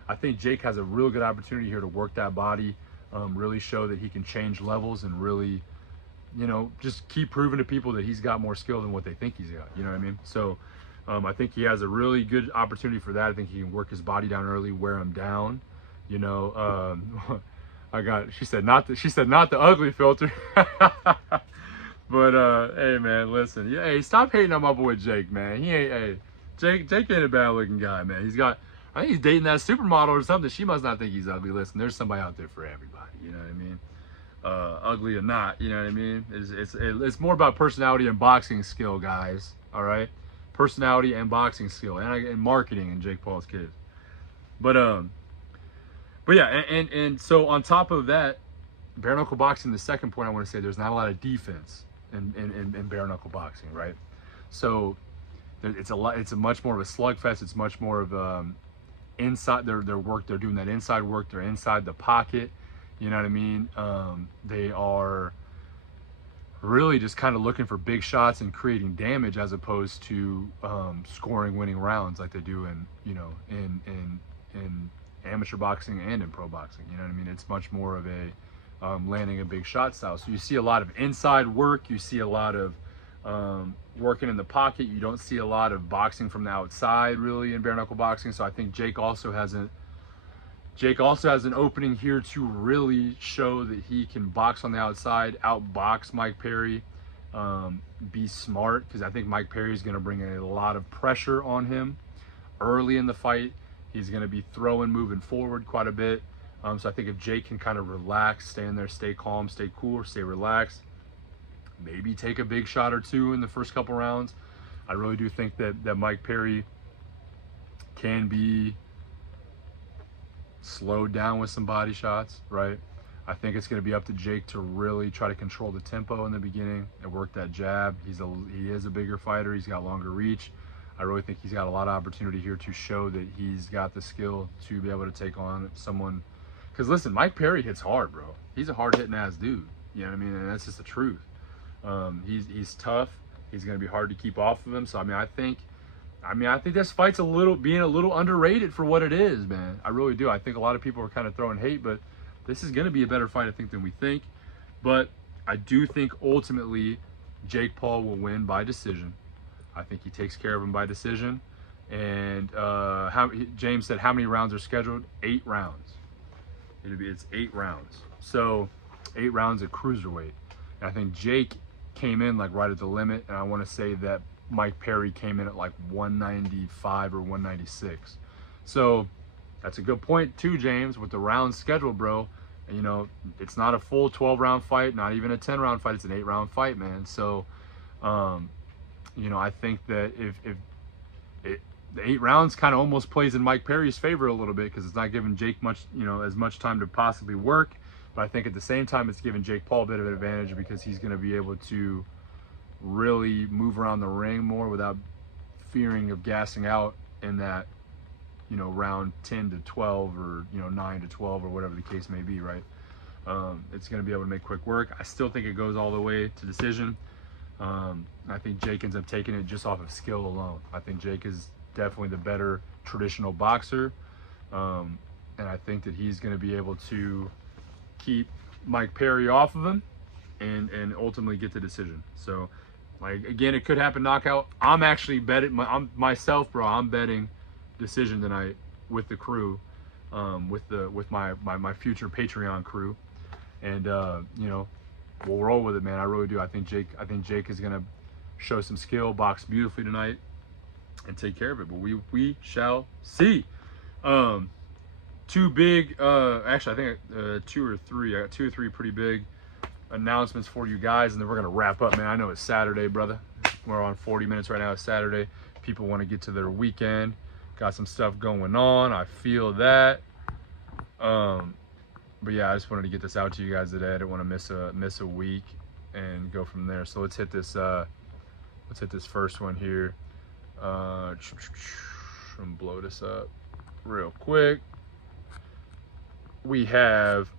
I think Jake has a real good opportunity here to work that body, really show that he can change levels, and really, you know, just keep proving to people that he's got more skill than what they think he's got. You know what I mean? So I think he has a really good opportunity for that. I think he can work his body down early, wear him down. You know, she said not the ugly filter. But hey man, listen, hey, stop hating on my boy Jake, man. Jake ain't a bad looking guy, man. I think he's dating that supermodel or something. She must not think he's ugly. Listen, there's somebody out there for everybody. You know what I mean? Ugly or not, you know what I mean? It's more about personality and boxing skill, guys. All right, personality and boxing skill, and marketing in Jake Paul's case. But yeah, and so on top of that, bare knuckle boxing. The second point I want to say, there's not a lot of defense in bare knuckle boxing, right? So it's a much more of a slugfest. It's much more of inside their work. They're doing that inside work. They're inside the pocket. You know what I mean? They are really just kind of looking for big shots and creating damage, as opposed to scoring winning rounds like they do in amateur boxing and in pro boxing. You know what I mean? It's much more of a landing a big shot style. So you see a lot of inside work. You see a lot of working in the pocket. You don't see a lot of boxing from the outside really in bare knuckle boxing. So I think Jake also has an opening here to really show that he can box on the outside, outbox Mike Perry, be smart, because I think Mike Perry is going to bring a lot of pressure on him early in the fight. He's going to be moving forward quite a bit. So I think if Jake can kind of relax, stay in there, stay calm, stay cool, stay relaxed, maybe take a big shot or two in the first couple rounds, I really do think that Mike Perry can be slowed down with some body shots, right? I think it's going to be up to Jake to really try to control the tempo in the beginning and work that jab. He is a bigger fighter. He's got longer reach. I really think he's got a lot of opportunity here to show that he's got the skill to be able to take on someone. Because listen, Mike Perry hits hard, bro. He's a hard-hitting ass dude. You know what I mean? And that's just the truth. He's tough. He's going to be hard to keep off of him. So I think this fight's being a little underrated for what it is, man. I really do. I think a lot of people are kind of throwing hate, but this is going to be a better fight, I think, than we think. But I do think ultimately Jake Paul will win by decision. I think he takes care of him by decision. And James said, how many rounds are scheduled? 8 rounds. It's 8 rounds. So 8 rounds at cruiserweight. And I think Jake came in like right at the limit, and I want to say that Mike Perry came in at like 195 or 196. So that's a good point too, James, with the rounds scheduled, bro. And, you know, it's not a full 12-round fight, not even a 10-round fight. It's an 8-round fight, man. So, you know, I think that if the 8 rounds kind of almost plays in Mike Perry's favor a little bit, because it's not giving Jake as much time to possibly work. But I think at the same time, it's giving Jake Paul a bit of an advantage, because he's going to be able to really move around the ring more without fearing of gassing out in that, you know, round 10 to 12 or, you know, 9 to 12 or whatever the case may be, right? It's going to be able to make quick work. I still think it goes all the way to decision. I think Jake ends up taking it just off of skill alone. I think Jake is definitely the better traditional boxer. And I think that he's going to be able to keep Mike Perry off of him and ultimately get the decision. So, like, again, it could happen knockout. I'm actually betting myself, bro. I'm betting decision tonight with the crew, with my future Patreon crew, and you know, we'll roll with it, man. I really do. I think Jake is gonna show some skill, box beautifully tonight, and take care of it. But we shall see. two big, actually, I think two or three. I got two or three pretty big announcements for you guys, and then we're gonna wrap up, man. I know it's Saturday, brother. We're on 40 minutes right now. It's Saturday. People want to get to their weekend. Got some stuff going on. I feel that. But yeah, I just wanted to get this out to you guys today. I didn't want to miss a week and go from there. So let's hit this first one here. I'm gonna blow this up real quick. We have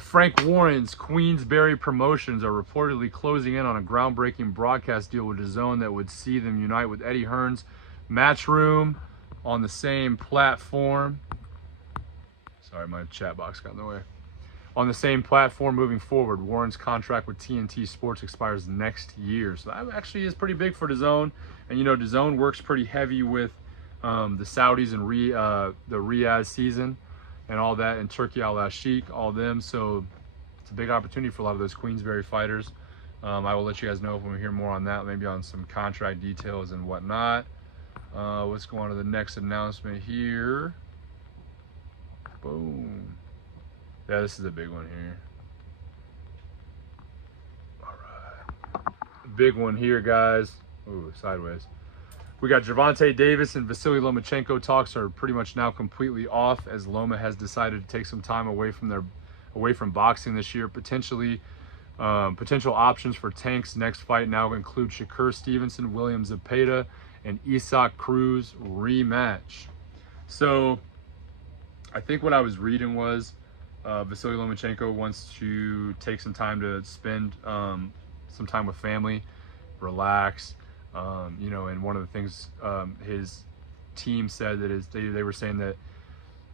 Frank Warren's Queensberry Promotions are reportedly closing in on a groundbreaking broadcast deal with DAZN that would see them unite with Eddie Hearn's Matchroom on the same platform. Sorry, my chat box got in the way. On the same platform moving forward. Warren's contract with TNT Sports expires next year. So that actually is pretty big for DAZN. And you know, DAZN works pretty heavy with the Saudis and the Riyadh season and all that, and Turkey Al Sheikh, all them. So it's a big opportunity for a lot of those Queensberry fighters. I will let you guys know when we hear more on that, maybe on some contract details and whatnot. Let's go on to the next announcement here. Boom. Yeah, this is a big one here. All right. Big one here, guys. Ooh, sideways. We got Gervonta Davis and Vasily Lomachenko talks are pretty much now completely off, as Loma has decided to take some time away from boxing this year. Potential options for Tank's next fight now include Shakur Stevenson, William Zepeda, and Isaac Cruz rematch. So I think what I was reading was Vasily Lomachenko wants to take some time to spend some time with family, relax. You know, and one of the things his team said that is they were saying that,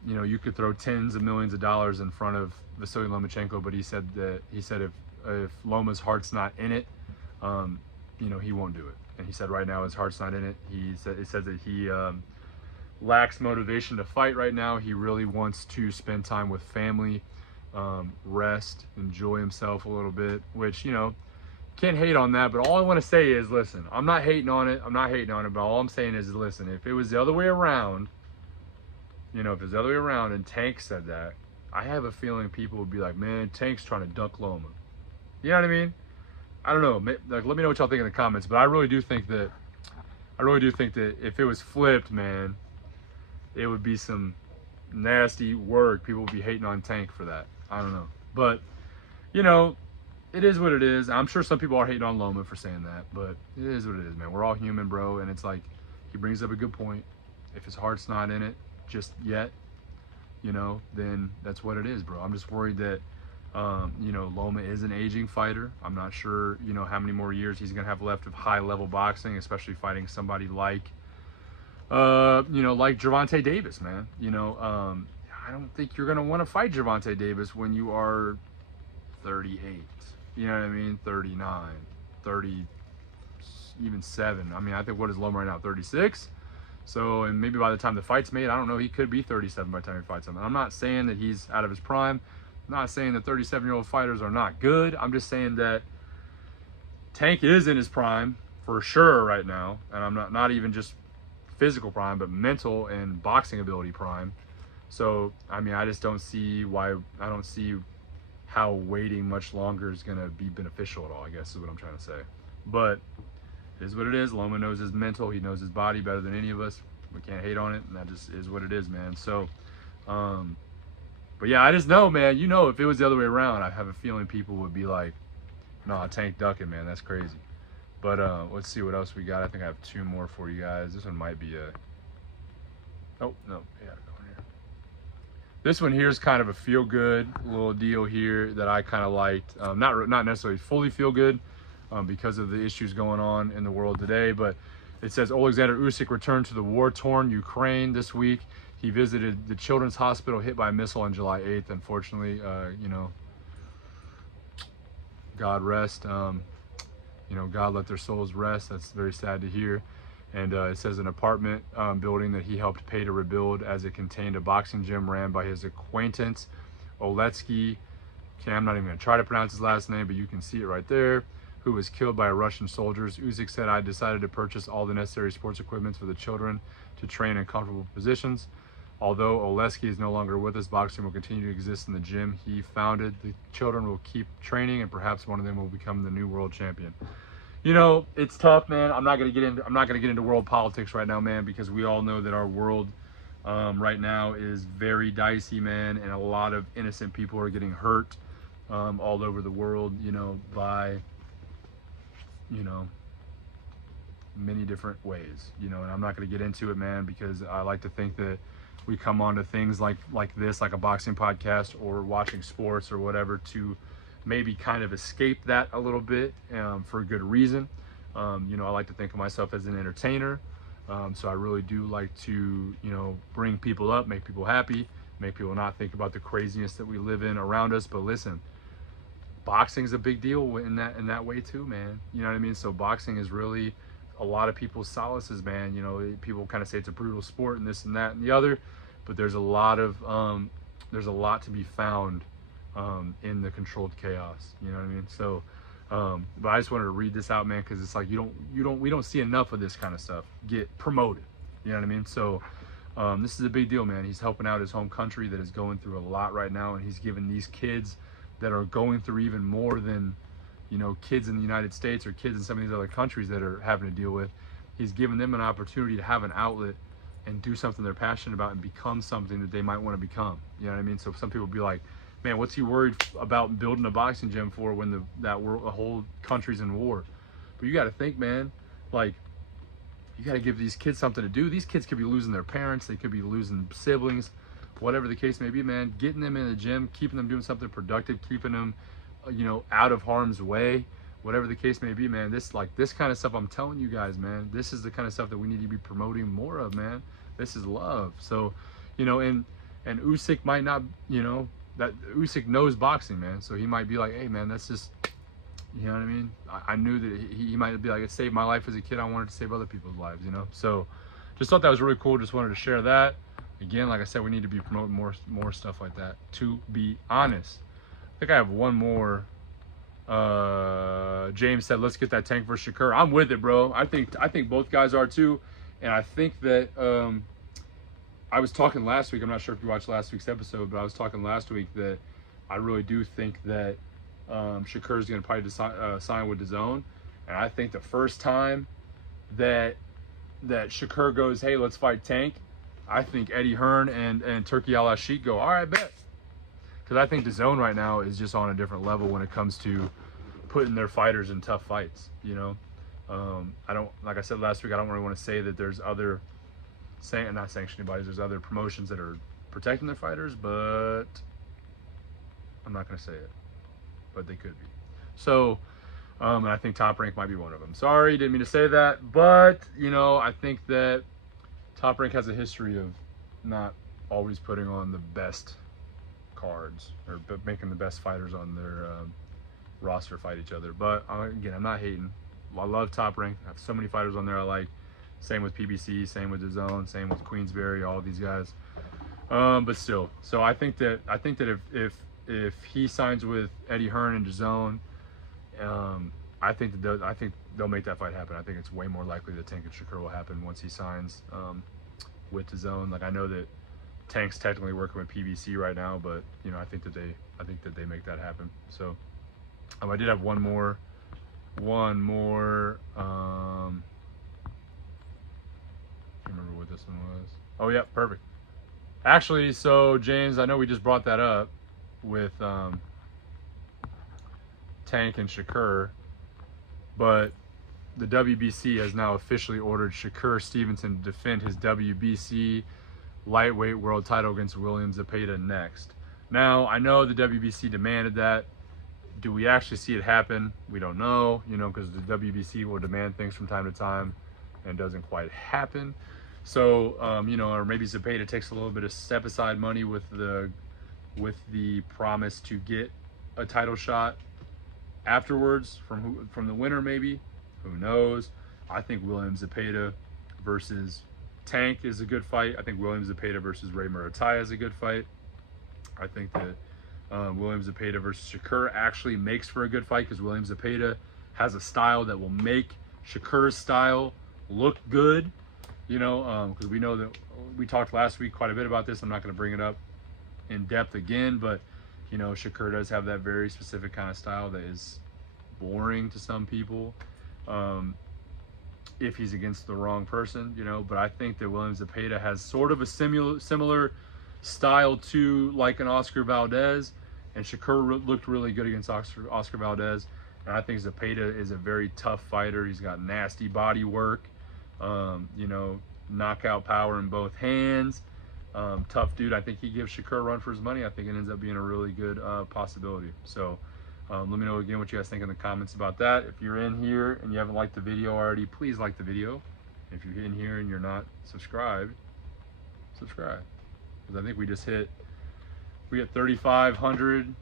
you know, you could throw tens of millions of dollars in front of Vasily Lomachenko, but he said if Loma's heart's not in it, you know, he won't do it. And he said right now his heart's not in it. It says that he lacks motivation to fight right now. He really wants to spend time with family, rest, enjoy himself a little bit, which, you know, can't hate on that. But all I want to say is, listen, I'm not hating on it, but all I'm saying is, listen, if it was the other way around, you know, if it was the other way around and Tank said that, I have a feeling people would be like, man, Tank's trying to duck Loma. You know what I mean? I don't know. Like, let me know what y'all think in the comments. But I really do think that if it was flipped, man, it would be some nasty work. People would be hating on Tank for that. I don't know. But, you know, it is what it is. I'm sure some people are hating on Loma for saying that, but it is what it is, man. We're all human, bro. And it's like, he brings up a good point. If his heart's not in it just yet, you know, then that's what it is, bro. I'm just worried that, you know, Loma is an aging fighter. I'm not sure, you know, how many more years he's going to have left of high-level boxing, especially fighting somebody like, you know, like Gervonta Davis, man. You know, I don't think you're going to want to fight Gervonta Davis when you are 38. You know what I mean? 39, 30, even 7. I mean, I think, what is Loma right now? 36? So, and maybe by the time the fight's made, I don't know, he could be 37 by the time he fights him. And I'm not saying that he's out of his prime. I'm not saying that 37-year-old fighters are not good. I'm just saying that Tank is in his prime for sure right now. And I'm not even just physical prime, but mental and boxing ability prime. So, I mean, I just don't see how waiting much longer is going to be beneficial at all, I guess is what I'm trying to say. But it is what it is. Loma knows his mental. He knows his body better than any of us. We can't hate on it, and that just is what it is, man. So, but yeah, I just know, man, you know, if it was the other way around, I have a feeling people would be like, nah, Tank ducking, man, that's crazy. But let's see what else we got. I think I have 2 more for you guys. This one might be a... Oh, no, yeah. This one here is kind of a feel-good little deal here that I kind of liked. Not necessarily fully feel-good because of the issues going on in the world today, but it says Alexander Usyk returned to the war-torn Ukraine this week. He visited the children's hospital hit by a missile on July 8th. Unfortunately, you know, God rest. You know, God let their souls rest. That's very sad to hear. And it says an apartment building that he helped pay to rebuild, as it contained a boxing gym ran by his acquaintance, Oletsky. Okay, I'm not even going to try to pronounce his last name, but you can see it right there, who was killed by Russian soldiers. Usyk said, I decided to purchase all the necessary sports equipment for the children to train in comfortable positions. Although Oleski is no longer with us, boxing will continue to exist in the gym he founded. The children will keep training, and perhaps one of them will become the new world champion. You know, it's tough, man. I'm not gonna get into world politics right now, man, because we all know that our world right now is very dicey, man, and a lot of innocent people are getting hurt all over the world, you know, by, you know, many different ways, you know. And I'm not going to get into it, man, because I like to think that we come on to things like this, like a boxing podcast or watching sports or whatever, to maybe kind of escape that a little bit for a good reason. You know, I like to think of myself as an entertainer, so I really do like to, you know, bring people up, make people happy, make people not think about the craziness that we live in around us. But listen, boxing's a big deal in that way too, man. You know what I mean? So boxing is really a lot of people's solaces, man. You know, people kind of say it's a brutal sport and this and that and the other, but there's a lot to be found in the controlled chaos. You know what I mean? So, but I just wanted to read this out, man, because it's like we don't see enough of this kind of stuff get promoted. You know what I mean? So, this is a big deal, man. He's helping out his home country that is going through a lot right now, and he's giving these kids that are going through even more than, you know, kids in the United States or kids in some of these other countries that are having to deal with. He's giving them an opportunity to have an outlet and do something they're passionate about and become something that they might want to become. You know what I mean? So some people be like, man, what's he worried about building a boxing gym for when the whole country's in war? But you got to think, man, like, you got to give these kids something to do. These kids could be losing their parents. They could be losing siblings, whatever the case may be, man. Getting them in the gym, keeping them doing something productive, keeping them, you know, out of harm's way, whatever the case may be, man. This kind of stuff, I'm telling you guys, man, this is the kind of stuff that we need to be promoting more of, man. This is love. So, you know, and Usyk might not, you know, that Usyk knows boxing, man. So he might be like, hey, man, that's just, you know what I mean? I knew that he might be like, it saved my life as a kid. I wanted to save other people's lives, you know? So just thought that was really cool. Just wanted to share that. Again, like I said, we need to be promoting more stuff like that, to be honest. I think I have one more. James said, let's get that Tank versus Shakur. I'm with it, bro. I think both guys are too. And I think that I was talking last week, I'm not sure if you watched last week's episode, but I was talking last week that I really do think that Shakur is going to probably sign with DAZN. And I think the first time that Shakur goes, hey, let's fight Tank, I think Eddie Hearn and Turki Al-Ashik go, all right, bet. Because I think DAZN right now is just on a different level when it comes to putting their fighters in tough fights, you know. I don't, like I said last week, I don't really want to say that there's other, not sanctioning bodies, there's other promotions that are protecting their fighters, but I'm not going to say it, but they could be. So, and I think Top Rank might be one of them. Sorry, didn't mean to say that, but, you know, I think that Top Rank has a history of not always putting on the best cards or making the best fighters on their roster fight each other. But again, I'm not hating. I love Top Rank. I have so many fighters on there I like. Same with PBC, same with DAZN, same with Queensberry, all of these guys. But still, so I think that if he signs with Eddie Hearn and DAZN, I think they'll make that fight happen. I think it's way more likely that Tank and Shakur will happen once he signs with DAZN. Like, I know that Tank's technically working with PBC right now, but you know, I think that they make that happen. So I did have one more. I can't remember what this one was. Oh yeah, perfect. Actually, so James, I know we just brought that up with Tank and Shakur, but the WBC has now officially ordered Shakur Stevenson to defend his WBC lightweight world title against William Zepeda next. Now, I know the WBC demanded that. Do we actually see it happen? We don't know, you know, because the WBC will demand things from time to time and it doesn't quite happen. So, you know, or maybe Zepeda takes a little bit of step aside money with the promise to get a title shot afterwards from the winner, maybe. Who knows? I think William Zepeda versus Tank is a good fight. I think William Zepeda versus Ray Murataya is a good fight. I think that William Zepeda versus Shakur actually makes for a good fight because William Zepeda has a style that will make Shakur's style look good. you know, because we know that we talked last week quite a bit about this. I'm not going to bring it up in depth again, but you know, Shakur does have that very specific kind of style that is boring to some people. If he's against the wrong person, you know, but I think that William Zepeda has sort of a similar style to like an Oscar Valdez, and Shakur looked really good against Oscar Valdez, and I think Zepeda is a very tough fighter. He's got nasty body work, you know, knockout power in both hands, tough dude. I think he gives Shakur a run for his money. I think it ends up being a really good possibility. So let me know again what you guys think in the comments about that. If you're in here and you haven't liked the video already, please like the video. If you're in here and you're not subscribed, subscribe. Because I think we hit 3,500,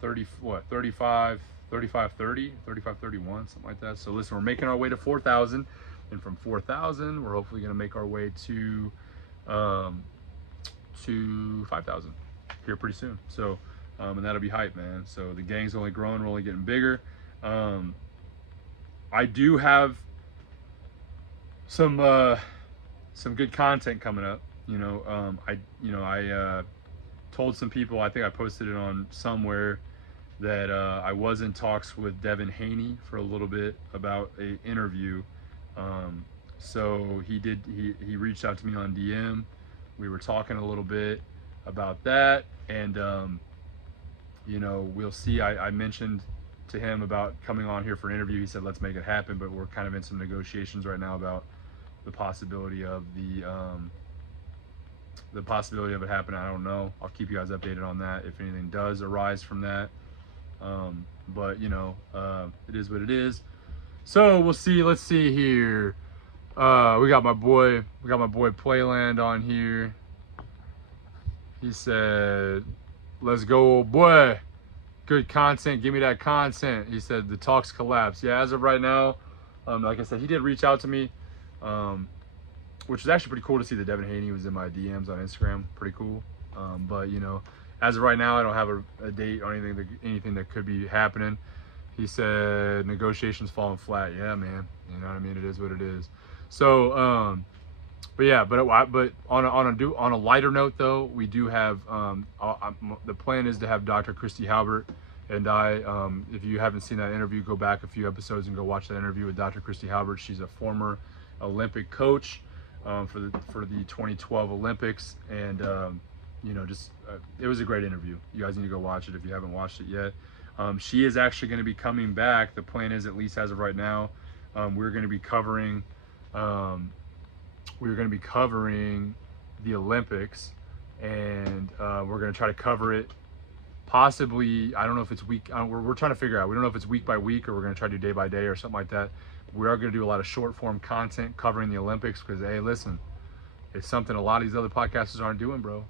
3531, something like that. So listen, we're making our way to 4,000, and from 4,000, we're hopefully going to make our way to 5,000 here pretty soon. So and that'll be hype, man. So the gang's only growing, we're only getting bigger. I do have some good content coming up. You know, I told some people, I think I posted it on somewhere, that I was in talks with Devin Haney for a little bit about an interview. So he reached out to me on DM. We were talking a little bit about that, and you know, we'll see. I mentioned to him about coming on here for an interview. He said, let's make it happen, but we're kind of in some negotiations right now about the possibility of the possibility of it happening. I don't know. I'll keep you guys updated on that if anything does arise from that. But you know, it is what it is. So we'll see. Let's see here. We got my boy Playland on here. He said, let's go, old boy. Good content. Give me that content. He said the talks collapsed. Yeah, as of right now, like I said, he did reach out to me, which is actually pretty cool to see that Devin Haney was in my DMs on Instagram. Pretty cool. But you know, as of right now, I don't have a date on anything that could be happening. He said negotiations falling flat. Yeah, man. You know what I mean? It is what it is. So, but yeah, but on a lighter note though, we do have the plan is to have Dr. Christy Halbert and I. If you haven't seen that interview, go back a few episodes and go watch that interview with Dr. Christy Halbert. She's a former Olympic coach for the 2012 Olympics, and you know, just it was a great interview. You guys need to go watch it if you haven't watched it yet. She is actually going to be coming back. The plan is, at least as of right now, we're going to be covering. We're going to be covering the Olympics, and we're going to try to cover it possibly, I don't know if it's week, we're trying to figure out. We don't know if it's week by week or we're going to try to do day by day or something like that. We are going to do a lot of short form content covering the Olympics because, hey, listen, it's something a lot of these other podcasters aren't doing, bro.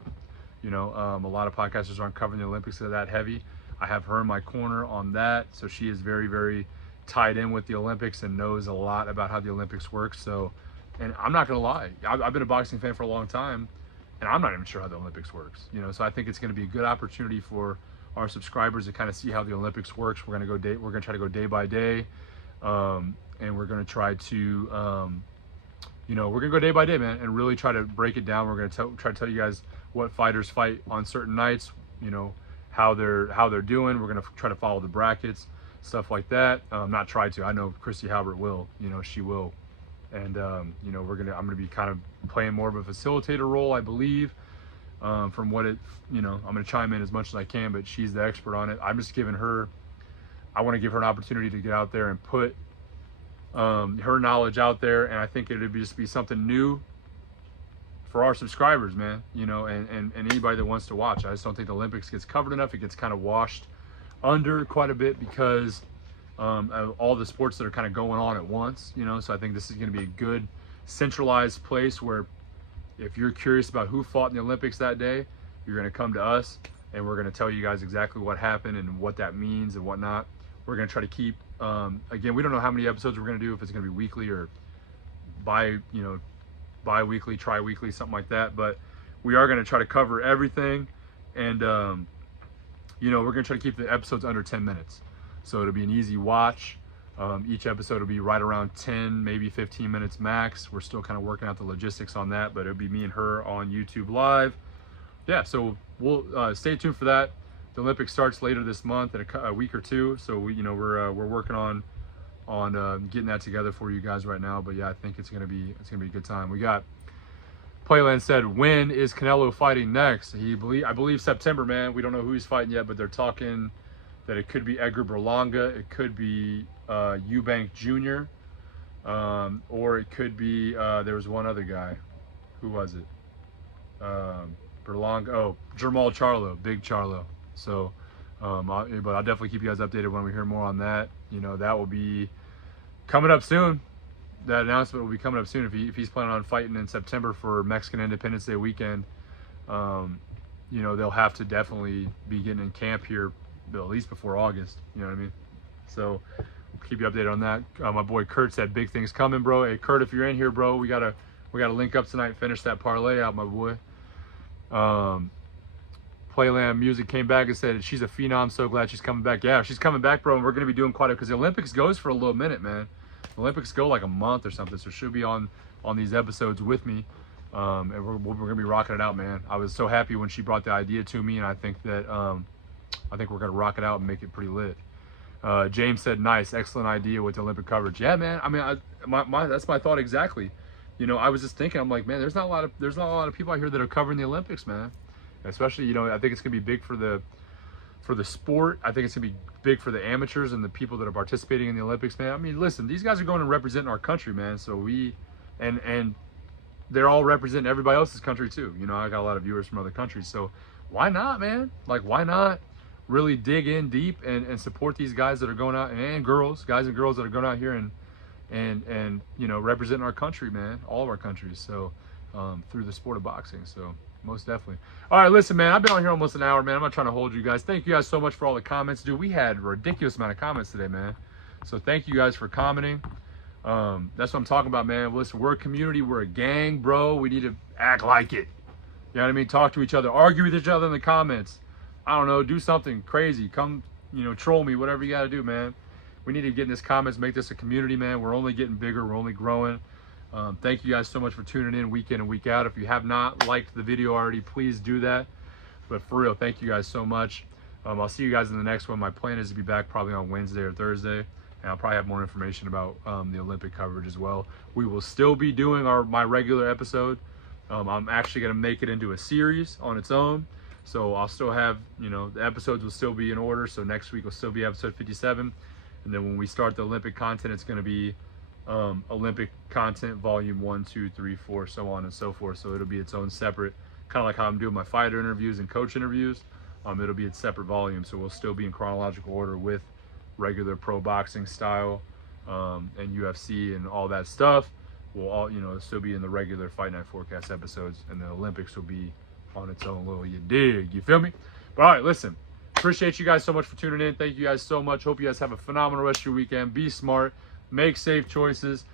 You know, a lot of podcasters aren't covering the Olympics that heavy. I have her in my corner on that, so she is very, very tied in with the Olympics and knows a lot about how the Olympics work. So, and I'm not gonna lie, I've been a boxing fan for a long time, and I'm not even sure how the Olympics works. You know, so I think it's going to be a good opportunity for our subscribers to kind of see how the Olympics works. We're gonna try to go day by day, and we're gonna try to, you know, we're gonna go day by day, man, and really try to break it down. We're gonna try to tell you guys what fighters fight on certain nights. You know, how they're doing. We're gonna try to follow the brackets, stuff like that. Not try to. I know Christy Halbert will. You know, she will. And you know, I'm gonna be kind of playing more of a facilitator role, I believe. From what it, you know, I'm gonna chime in as much as I can, but she's the expert on it. I'm just giving her. I want to give her an opportunity to get out there and put her knowledge out there, and I think it would just be something new for our subscribers, man. You know, and anybody that wants to watch. I just don't think the Olympics gets covered enough. It gets kind of washed under quite a bit because of all the sports that are kind of going on at once, you know. So I think this is going to be a good centralized place where if you're curious about who fought in the Olympics that day, you're going to come to us and we're going to tell you guys exactly what happened and what that means and whatnot. We're going to try to keep, again, we don't know how many episodes we're going to do, if it's going to be weekly or bi-weekly, tri-weekly, something like that. But we are going to try to cover everything, and you know, we're going to try to keep the episodes under 10 minutes. So it'll be an easy watch. Each episode will be right around 10, maybe 15 minutes max. We're still kind of working out the logistics on that, but it'll be me and her on YouTube Live. Yeah, so we'll stay tuned for that. The Olympics starts later this month in a week or two, so we're working on getting that together for you guys right now. But yeah, I think it's gonna be a good time. We got Playland said, when is Canelo fighting next? I believe September, man. We don't know who he's fighting yet, but they're talking that it could be Edgar Berlanga, it could be Eubank Jr., or it could be there was one other guy. Who was it? Berlanga. Oh, Jermall Charlo, Big Charlo. So, but I'll definitely keep you guys updated when we hear more on that. That will be coming up soon. That announcement will be coming up soon if he's planning on fighting in September for Mexican Independence Day weekend. They'll have to definitely be getting in camp here at least before August. You know what I mean? So we'll keep you updated on that. My boy Kurt said big things coming, bro. Hey Kurt, if you're in here, bro, we gotta link up tonight and finish that parlay out, my boy. Playland Music came back and said she's a phenom. So glad she's coming back. Yeah, she's coming back, bro. And we're gonna be doing quite a because the Olympics goes for a little minute, man. The Olympics go like a month or something, so she'll be on these episodes with me, and we're gonna be rocking it out, man. I was so happy when she brought the idea to me, and I think that we're gonna rock it out and make it pretty lit. James said, "Nice, excellent idea with the Olympic coverage." Yeah, man. I mean, that's my thought exactly. I was just thinking, I'm like, man, there's not a lot of people out here that are covering the Olympics, man. Especially, I think it's gonna be big for the sport. I think it's gonna be big for the amateurs and the people that are participating in the Olympics, man. I mean, listen, these guys are going to represent our country, man. So and they're all representing everybody else's country too. I got a lot of viewers from other countries, so why not, man? Like, why not really dig in deep and support these guys that are going out, and guys and girls that are going out here and representing our country, man, all of our countries. So through the sport of boxing. So most definitely. All right, listen, man, I've been on here almost an hour, man. I'm not trying to hold you guys. Thank you guys so much for all the comments. Dude, we had a ridiculous amount of comments today, man. So thank you guys for commenting. That's what I'm talking about, man. Listen, we're a community. We're a gang, bro. We need to act like it. You know what I mean? Talk to each other. Argue with each other in the comments. I don't know. Do something crazy. Come, troll me. Whatever you got to do, man. We need to get in this comments, make this a community, man. We're only getting bigger. We're only growing. Thank you guys so much for tuning in week in and week out. If you have not liked the video already, please do that. But for real, thank you guys so much. I'll see you guys in the next one. My plan is to be back probably on Wednesday or Thursday, and I'll probably have more information about the Olympic coverage as well. We will still be doing my regular episode. I'm actually going to make it into a series on its own. So I'll still have, the episodes will still be in order. So next week will still be episode 57. And then when we start the Olympic content, it's going to be Olympic content volume 1, 2, 3, 4, so on and so forth. So it'll be its own separate, kind of like how I'm doing my fighter interviews and coach interviews. It'll be its separate volume. So we'll still be in chronological order with regular pro boxing style and UFC and all that stuff. We'll all, still be in the regular Fight Night Forecast episodes, and the Olympics will be on its own little, you dig, you feel me? But all right, listen, appreciate you guys so much for tuning in. Thank you guys so much. Hope you guys have a phenomenal rest of your weekend. Be smart, make safe choices.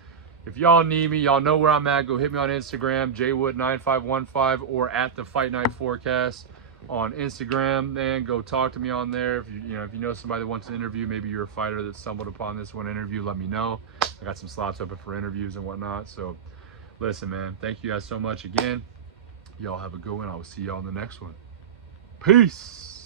If y'all need me, y'all know where I'm at. Go hit me on Instagram, jwood9515, or at the Fight Night Forecast on Instagram. Then go talk to me on there. If you know somebody that wants to interview, maybe you're a fighter that stumbled upon this one interview, let me know. I got some slots open for interviews and whatnot. So listen, man, thank you guys so much again. Y'all have a good one. I will see y'all in the next one. Peace.